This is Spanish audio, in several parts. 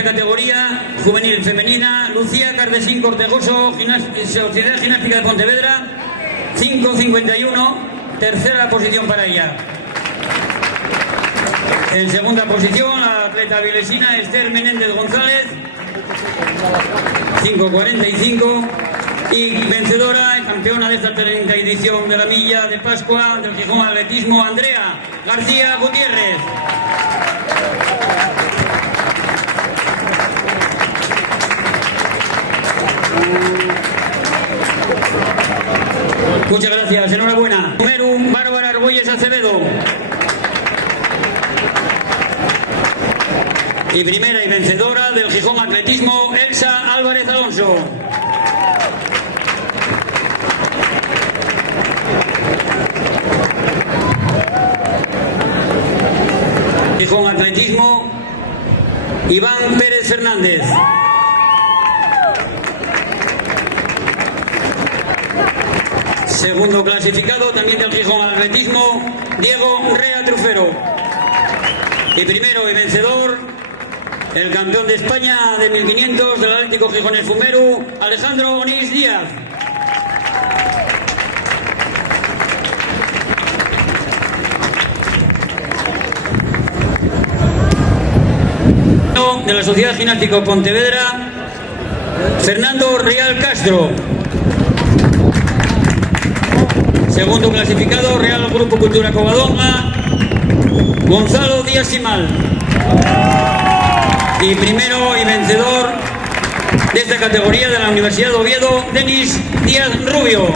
esta categoría, juvenil femenina, Lucía Cardesín Cortegoso, Sociedad Gimnástica de Pontevedra, 5.51, tercera posición para ella. En segunda posición, la atleta vilesina Esther Menéndez González, 5.45, y vencedora y campeona de esta 30 edición de la milla de Pascua del Gijón Atletismo, Andrea García Gutiérrez. Muchas gracias, enhorabuena. Número Bárbara Argüelles Acevedo. Y primera y vencedora del Gijón Atletismo, Elsa Álvarez Alonso. Gijón Atletismo, Iván Pérez Fernández. Segundo clasificado, también del Gijón Atletismo, Diego Rea Trufero. Y primero y vencedor, el campeón de España de 1500 del Atlético Gijones Fumeru, Alejandro Onís Díaz. De la Sociedad Gimnástica Pontevedra, Fernando Real Castro. Segundo clasificado, Real Grupo Cultura Covadonga, Gonzalo Díaz Simal. Y primero y vencedor de esta categoría de la Universidad de Oviedo, Denis Díaz Rubio.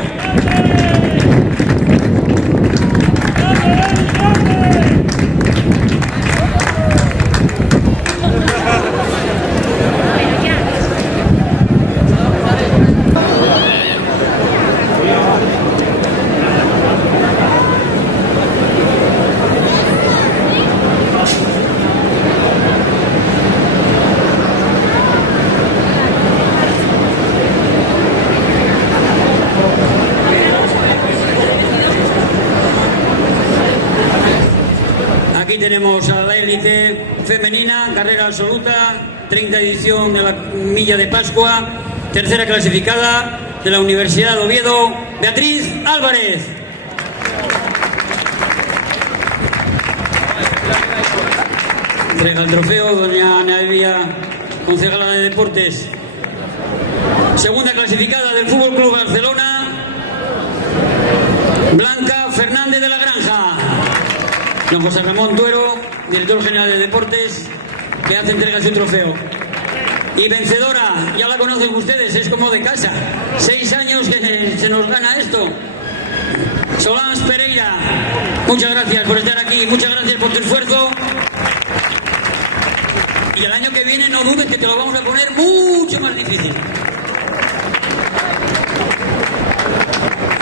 Tenemos a la élite femenina, carrera absoluta, 30 edición de la milla de Pascua, tercera clasificada de la Universidad de Oviedo, Beatriz Álvarez. Entrega el trofeo doña Ana Evia, concejala de Deportes. Segunda clasificada del Fútbol Club Barcelona, Blanca Fernández de la Granja. Don José Ramón Tuero, director general de Deportes, que hace entrega de su trofeo. Y vencedora, ya la conocen ustedes, es como de casa. 6 años que se nos gana esto. Solange Pereira, muchas gracias por estar aquí, muchas gracias por tu esfuerzo. Y el año que viene no dudes que te lo vamos a poner mucho más difícil.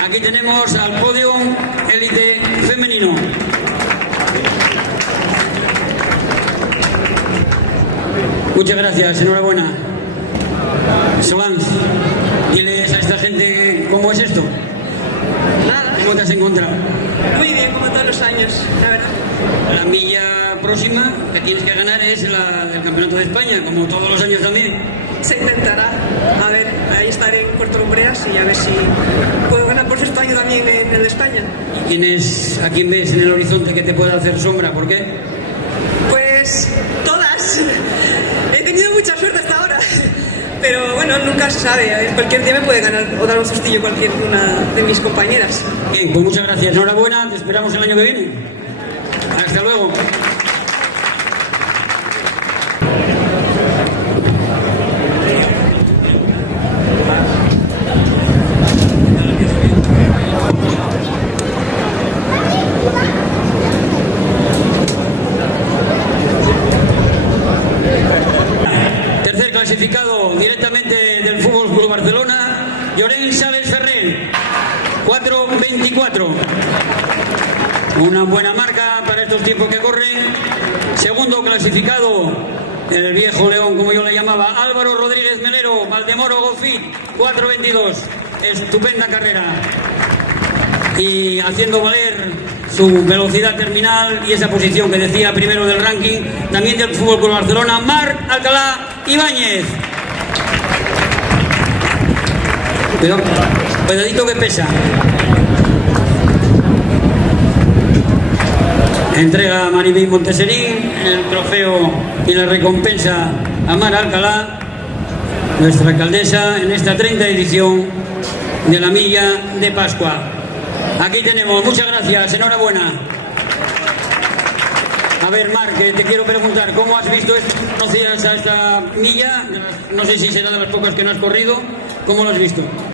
Aquí tenemos al podio élite femenino. Muchas gracias, enhorabuena. Solange, diles a esta gente cómo es esto. Nada. ¿Cómo te has encontrado? Muy bien, como todos los años, la verdad. La milla próxima que tienes que ganar es la del Campeonato de España, como todos los años también. Se intentará. A ver, ahí estaré en Puerto Lumbreras y a ver si puedo ganar por sexto año también en el de España. ¿Y a quién ves en el horizonte que te pueda hacer sombra? ¿Por qué? Pues todas. He tenido mucha suerte hasta ahora. Pero bueno, nunca se sabe. Cualquier día me puede ganar o dar un sustillo cualquier una de mis compañeras. Bien, pues muchas gracias. Enhorabuena. Te esperamos el año que viene. Hasta luego. Clasificado directamente del Fútbol Club Barcelona, Llorén Sales Ferrer, 4.24. Una buena marca para estos tiempos que corren. Segundo clasificado, el viejo león, como yo le llamaba, Álvaro Rodríguez Melero, Valdemoro Gofit, 4.22. Estupenda carrera. Y haciendo valer su velocidad terminal y esa posición que decía primero del ranking, también del Fútbol Club Barcelona, Marc Alcalá Ibáñez. Cuidadito que pesa. Entrega a Maribí Monteserín el trofeo y la recompensa a Mara Alcalá, nuestra alcaldesa, en esta 30ª edición de la Milla de Pascua. Aquí tenemos, muchas gracias, enhorabuena. A ver, Marc, te quiero preguntar, ¿cómo has visto esto? ¿Conocías a esta milla? No sé si será de las pocas que no has corrido. ¿Cómo lo has visto?